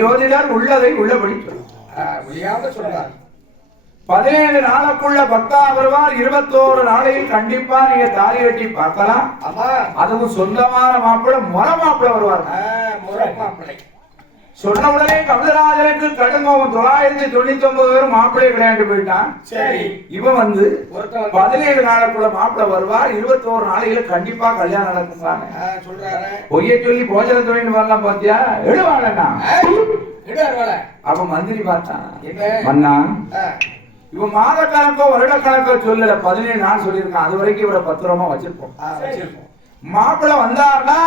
ஜோதிடர் உள்ளதை உள்ளபடி சொல்றார். 17 நாளுக்குள்ள பக்தா வருவார். 21 நாளையில் கண்டிப்பா நீங்க தாலி வெட்டி பார்க்கலாம். அதுவும் சொந்தமான மாப்பிள்ளை முற மாப்பிள்ளை வருவார். சொன்ன உடனே கமலராஜனுக்கு கடுங்கோவம் 999 பேரும் மாப்பிள்ளை விளையாண்டு போயிட்டான். இவன் வந்து 17 நாளுக்குள்ள மாப்பிள்ளை வருவார். 21 நாளையில கண்டிப்பா கல்யாணம் நடக்கும் சொல்றாரு. பொய்ய சொல்லி போஜன தொழில் வரலாம் பாத்தியா எடுவாளா. அப்ப மந்திரி பார்த்தான், மன்னா இவன் மாத கணக்கோ வருட கணக்கோ சொல்லல, 17 நாள் சொல்லியிருக்கான். அது வரைக்கும் இவரை பத்திரமா வச்சிருப்போம். மாப்பிள்ளை வந்தாருன்னா